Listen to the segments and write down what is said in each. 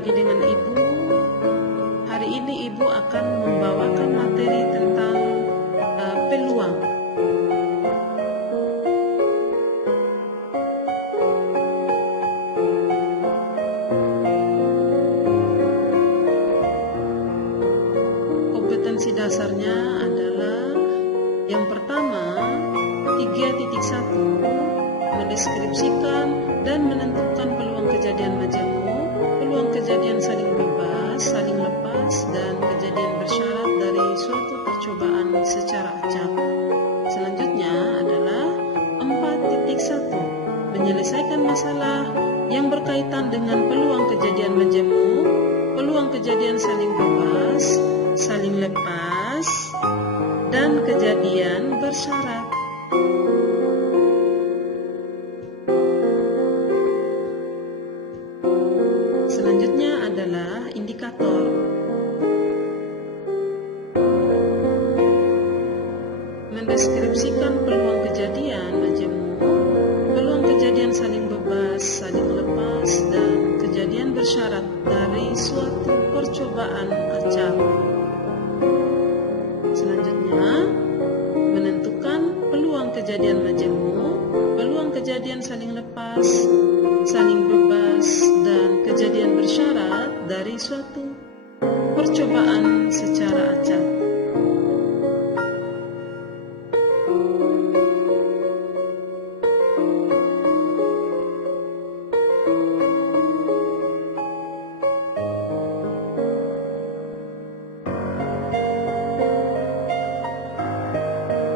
lagi dengan Ibu. Hari ini Ibu akan membawakan materi tentang peluang. Kompetensi dasarnya adalah yang pertama 3.1, mendeskripsikan dan menentukan peluang kejadian majemuk, peluang kejadian saling bebas, saling lepas, dan kejadian bersyarat dari suatu percobaan secara acak. Selanjutnya adalah 4.1, menyelesaikan masalah yang berkaitan dengan peluang kejadian majemuk, peluang kejadian saling bebas, saling lepas, dan kejadian bersyarat. Selanjutnya adalah indikator. Mendeskripsikan peluang kejadian majemuk, peluang kejadian saling bebas, saling lepas, dan kejadian bersyarat dari suatu percobaan acak. Selanjutnya, menentukan peluang kejadian majemuk, peluang kejadian saling lepas, saling bebas, dan kejadian bersyarat dari suatu percobaan secara acak.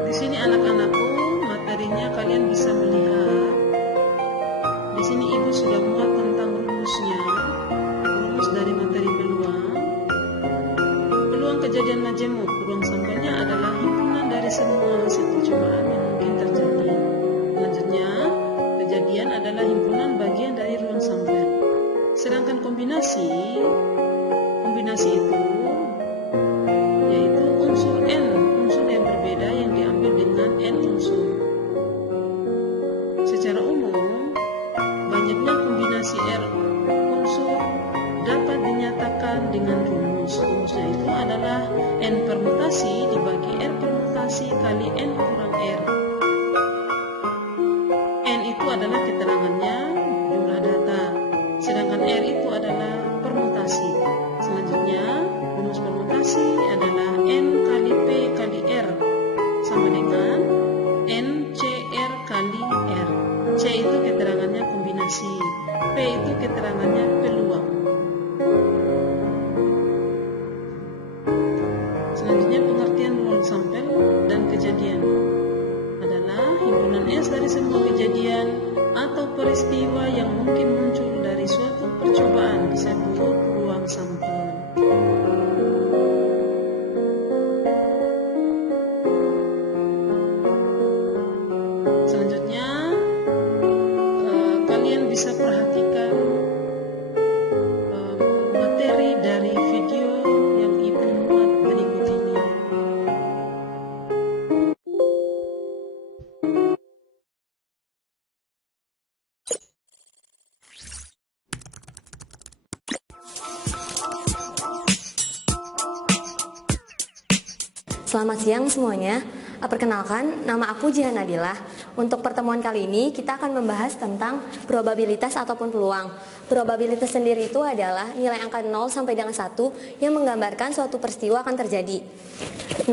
Di sini anak-anakku, materinya kalian bisa melihat. Di sini Ibu sudah muat tentang rumusnya, rumus dari materi peluang. Peluang kejadian majemuk, ruang sampelnya adalah himpunan dari semua hasil percobaan yang mungkin terjadi. Selanjutnya, kejadian adalah himpunan bagian dari ruang sampel. Sedangkan kombinasi itu yaitu unsur N, unsur yang berbeda yang diambil dengan N unsur. Secara umum, banyaknya kombinasi R unsur dapat dinyatakan dengan rumus. Rumusnya itu adalah N permutasi dibagi R permutasi kali N kurang R. N itu adalah keterangannya, jumlah data, sedangkan R itu adalah permutasi. Selanjutnya, rumus permutasi adalah N kali P kali R sama dengan N CR kali R. C itu keterangannya kombinasi, P itu keterangannya peluang. Selanjutnya, pengertian ruang sampel dan kejadian adalah himpunan S dari semua kejadian atau peristiwa yang mungkin muncul dari suatu percobaan disebut ruang sampel. Selanjutnya, kalian bisa perhatikan materi dari video yang Ibu buat berikut ini. Selamat siang semuanya. Perkenalkan, nama aku Jihan Nadilah. Untuk pertemuan kali ini kita akan membahas tentang probabilitas ataupun peluang. Probabilitas sendiri itu adalah nilai angka 0 sampai dengan 1 yang menggambarkan suatu peristiwa akan terjadi.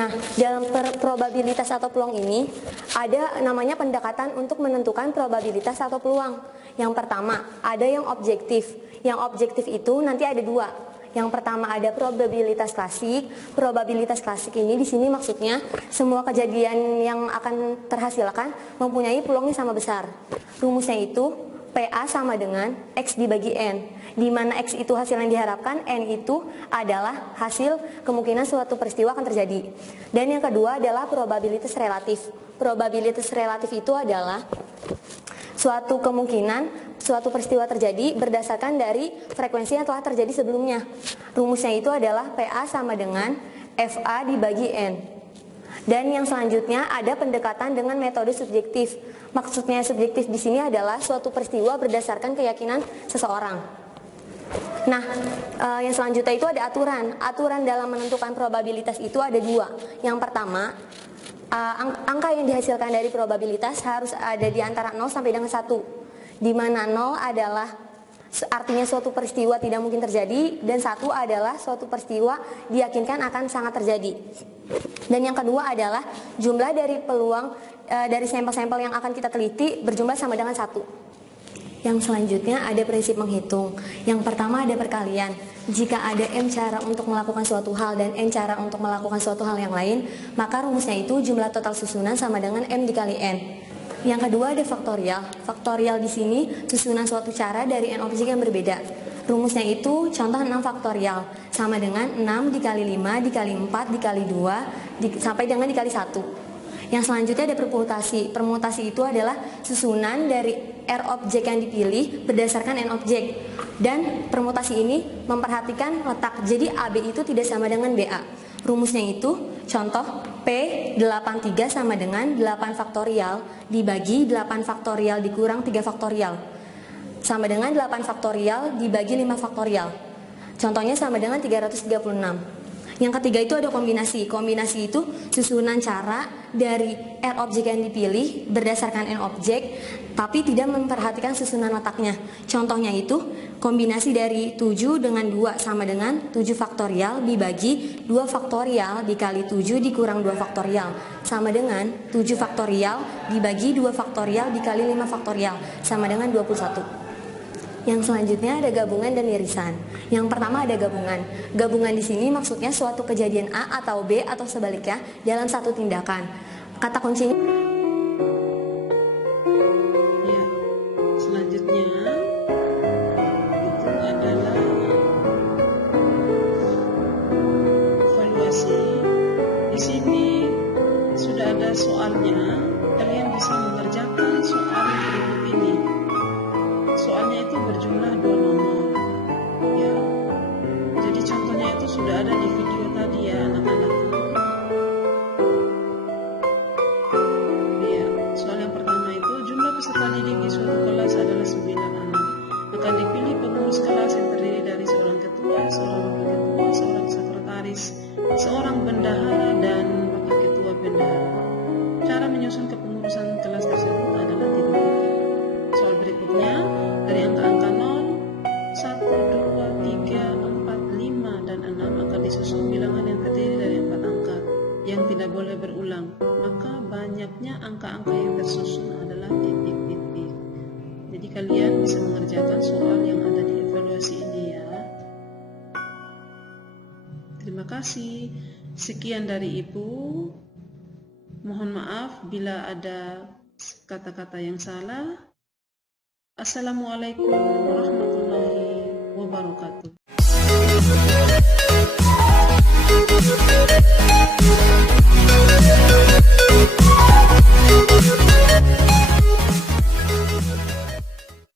Nah, dalam probabilitas atau peluang ini ada namanya pendekatan untuk menentukan probabilitas atau peluang. Yang pertama, ada yang objektif. Yang objektif itu nanti ada dua. Yang pertama ada probabilitas klasik. Probabilitas klasik ini di sini maksudnya semua kejadian yang akan terhasilkan mempunyai peluangnya sama besar. Rumusnya itu PA sama dengan X dibagi N, di mana X itu hasil yang diharapkan, N itu adalah hasil kemungkinan suatu peristiwa akan terjadi. Dan yang kedua adalah probabilitas relatif. Probabilitas relatif itu adalah suatu kemungkinan suatu peristiwa terjadi berdasarkan dari frekuensi yang telah terjadi sebelumnya. Rumusnya itu adalah PA sama dengan FA dibagi N. Dan yang selanjutnya ada pendekatan dengan metode subjektif. Maksudnya subjektif di sini adalah suatu peristiwa berdasarkan keyakinan seseorang. Nah, yang selanjutnya itu ada aturan. Aturan dalam menentukan probabilitas itu ada dua. Yang pertama, angka yang dihasilkan dari probabilitas harus ada di antara 0 sampai dengan 1, di mana 0 adalah artinya suatu peristiwa tidak mungkin terjadi, dan 1 adalah suatu peristiwa diyakinkan akan sangat terjadi. Dan yang kedua adalah jumlah dari peluang dari sampel-sampel yang akan kita teliti berjumlah sama dengan 1. Yang selanjutnya ada prinsip menghitung. Yang pertama ada perkalian. Jika ada M cara untuk melakukan suatu hal dan N cara untuk melakukan suatu hal yang lain, maka rumusnya itu jumlah total susunan sama dengan M dikali N. Yang kedua ada faktorial. Faktorial di sini susunan suatu cara dari N objek yang berbeda. Rumusnya itu contoh 6 faktorial sama dengan 6 dikali 5 dikali 4 dikali 2 sampai dengan dikali 1. Yang selanjutnya ada permutasi. Permutasi itu adalah susunan dari R objek yang dipilih berdasarkan N objek. Dan permutasi ini memperhatikan letak. Jadi AB itu tidak sama dengan BA. Rumusnya itu contoh P83 sama dengan 8 faktorial dibagi 8 faktorial dikurang 3 faktorial sama dengan 8 faktorial dibagi 5 faktorial. Contohnya sama dengan 336. Yang ketiga itu ada kombinasi. Kombinasi itu susunan cara dari R objek yang dipilih berdasarkan N objek, tapi tidak memperhatikan susunan letaknya. Contohnya itu kombinasi dari 7 dengan 2 sama dengan 7 faktorial dibagi 2 faktorial dikali 7 dikurang 2 faktorial sama dengan 7 faktorial dibagi 2 faktorial dikali 5 faktorial sama dengan 21. Yang selanjutnya ada gabungan dan irisan. Yang pertama ada gabungan. Gabungan di sini maksudnya suatu kejadian A atau B atau sebaliknya dalam satu tindakan. Kata kuncinya. Ya, selanjutnya itu adalah evaluasi. Di sini sudah ada soalnya. Kalian bisa mengerjakan soal berikut ini. Soalnya itu berjumlah 2 nomor ya. Jadi contohnya itu sudah ada di video tadi ya anak-anak. Ya, soal yang pertama itu jumlah peserta didik di suatu kelas adalah 9 anak. Akan dipilih pengurus kelas yang terdiri dari seorang ketua, seorang wakil ketua, seorang sekretaris, seorang bendahara dan wakil ketua bendahara. Cara menyusun kepengurusan kelas tersebut adalah tiga. Soal berikutnya dari angka-angka 0, 1, 2, 3, 4, 5, dan 6 akan disusun bilangan yang terdiri dari 4 angka yang tidak boleh berulang. Maka banyaknya angka-angka yang tersusun adalah titik-titik. Jadi kalian bisa mengerjakan soal yang ada di evaluasi ini ya. Terima kasih. Sekian dari Ibu. Mohon maaf bila ada kata-kata yang salah. Assalamualaikum warahmatullahi wabarakatuh.